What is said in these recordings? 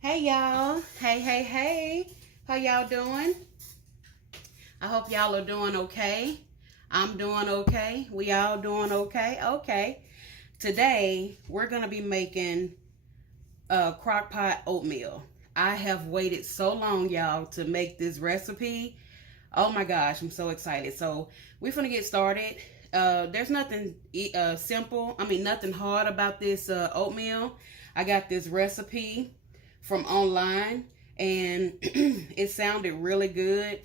Hey y'all. Hey. How y'all doing? I hope y'all are doing okay. I'm doing okay. We all doing okay? Okay. Today, we're going to be making crockpot oatmeal. I have waited so long, y'all, to make this recipe. Oh my gosh, I'm so excited. So, we're going to get started. There's nothing nothing hard about this oatmeal. I got this recipe from online and it sounded really good,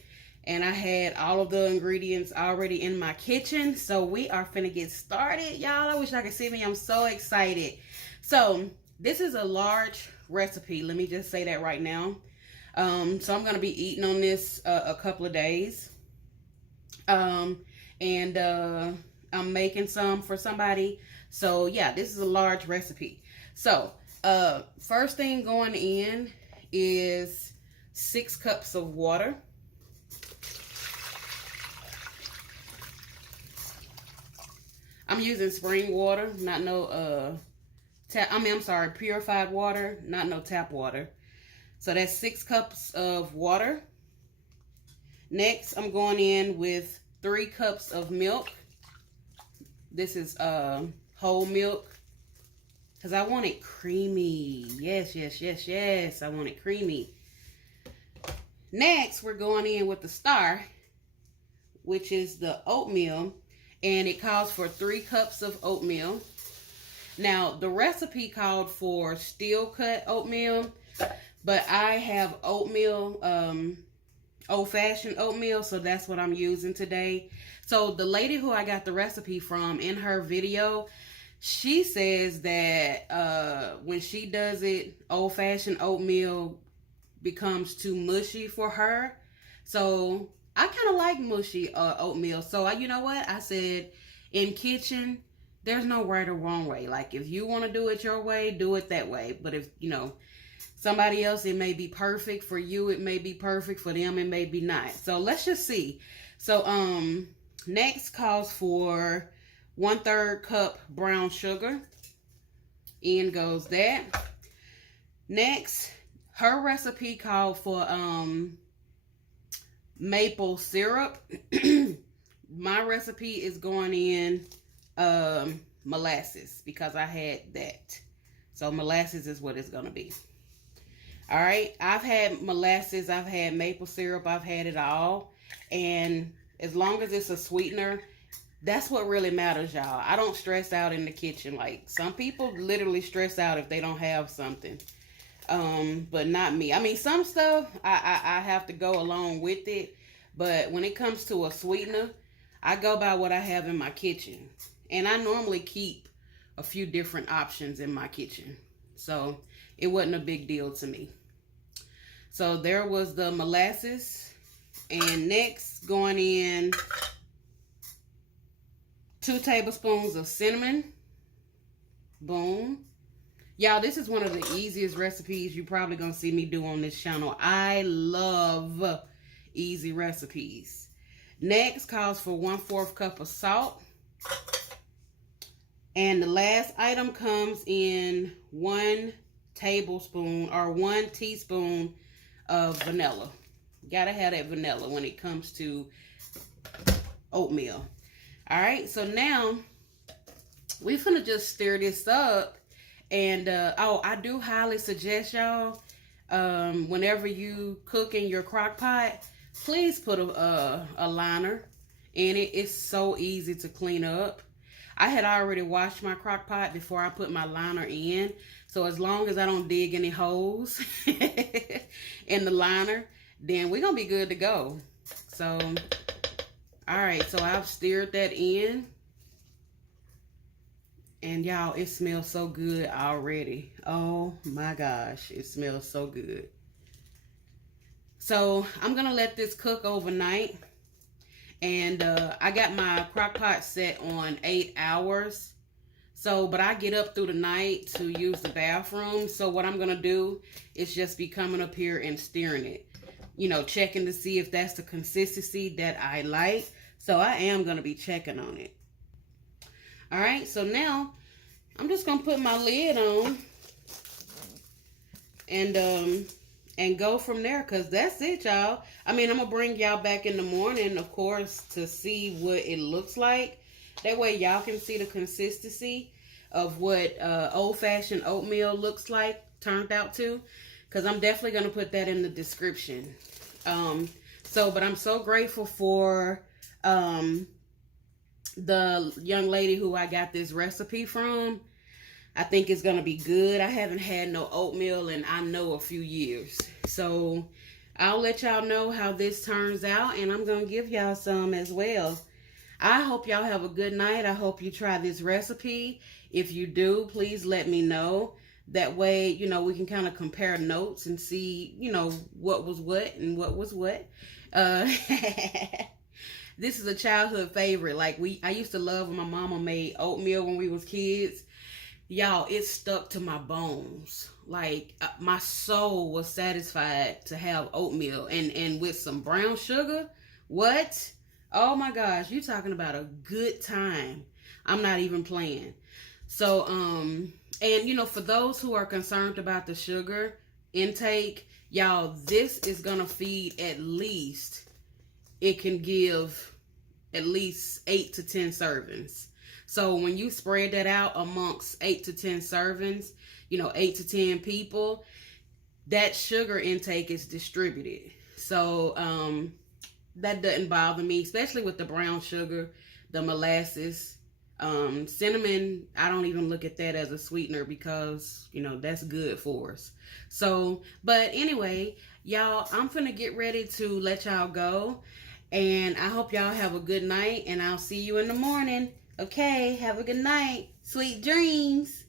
and I had all of the ingredients already in my kitchen, so we are finna get started, y'all. I wish I could see me. I'm so excited. So this is a large recipe, let me just say that right now. So I'm gonna be eating on this a couple of days, and I'm making some for somebody. So yeah, this is a large recipe. So first thing going in is 6 cups of water. I'm using spring water, not no purified water, not no tap water. So that's 6 cups of water. Next, I'm going in with 3 cups of milk. This is whole milk, because I want it creamy. Yes. I want it creamy. Next, we're going in with the star, which is the oatmeal, and it calls for 3 cups of oatmeal. Now, the recipe called for steel cut oatmeal, but I have oatmeal, old-fashioned oatmeal, so that's what I'm using today. So the lady who I got the recipe from, in her video, she says that when she does it, old-fashioned oatmeal becomes too mushy for her. So I kind of like mushy oatmeal. So you know what? I said, in kitchen, there's no right or wrong way. Like, if you want to do it your way, do it that way. But if, somebody else, it may be perfect for you. It may be perfect for them. It may be not. So let's just see. So next calls for 1/3 cup brown sugar. In goes that. Next, her recipe called for maple syrup. My recipe is going in molasses, because I had that. So molasses is what it's going to be. All right, I've had molasses, I've had maple syrup, I've had it all. And as long as it's a sweetener, that's what really matters, y'all. I don't stress out in the kitchen. Like, some people literally stress out if they don't have something. But not me. I mean, some stuff I have to go along with it. But when it comes to a sweetener, I go by what I have in my kitchen. And I normally keep a few different options in my kitchen. So it wasn't a big deal to me. So there was the molasses. And next, going in 2 tablespoons of cinnamon. Boom. Y'all, this is one of the easiest recipes you're probably going to see me do on this channel. I love easy recipes. Next calls for 1/4 cup of salt. And the last item comes in 1 tablespoon or 1 teaspoon of vanilla. Gotta have that vanilla when it comes to oatmeal. All right, so now we're gonna just stir this up. And I do highly suggest y'all, whenever you cook in your crock pot, please put a liner in it. It's so easy to clean up. I had already washed my crock pot before I put my liner in. So as long as I don't dig any holes in the liner, then we're going to be good to go. So, all right. So I've stirred that in. And y'all, it smells so good already. Oh my gosh, it smells so good. So I'm going to let this cook overnight. And I got my crock pot set on 8 hours. So, but I get up through the night to use the bathroom. So what I'm going to do is just be coming up here and stirring it. Checking to see if that's the consistency that I like. So I am going to be checking on it. All right, so now I'm just going to put my lid on and go from there, because that's it, y'all. I mean, I'm gonna bring y'all back in the morning, of course, to see what it looks like. That way y'all can see the consistency of what old-fashioned oatmeal looks like, turned out to, because I'm definitely gonna put that in the description. But I'm so grateful for the young lady who I got this recipe from. I think it's gonna be good. I haven't had no oatmeal in, I know, a few years. So I'll let y'all know how this turns out, and I'm gonna give y'all some as well. I hope y'all have a good night. I hope you try this recipe. If you do, please let me know. That way, you know, we can kind of compare notes and see, you know, what was what and what was what. This is a childhood favorite. Like, I used to love when my mama made oatmeal when we was kids. Y'all, it stuck to my bones. Like, my soul was satisfied to have oatmeal and with some brown sugar. What? Oh my gosh, you talking about a good time. I'm not even playing. So, and you know, for those who are concerned about the sugar intake, y'all, this is gonna feed it can give at least 8 to 10 servings. So when you spread that out amongst 8 to 10 servings, you know, 8 to 10 people, that sugar intake is distributed. So, that doesn't bother me, especially with the brown sugar, the molasses, cinnamon. I don't even look at that as a sweetener because, you know, that's good for us. So, but anyway, y'all, I'm finna get ready to let y'all go, and I hope y'all have a good night, and I'll see you in the morning. Okay, have a good night. Sweet dreams.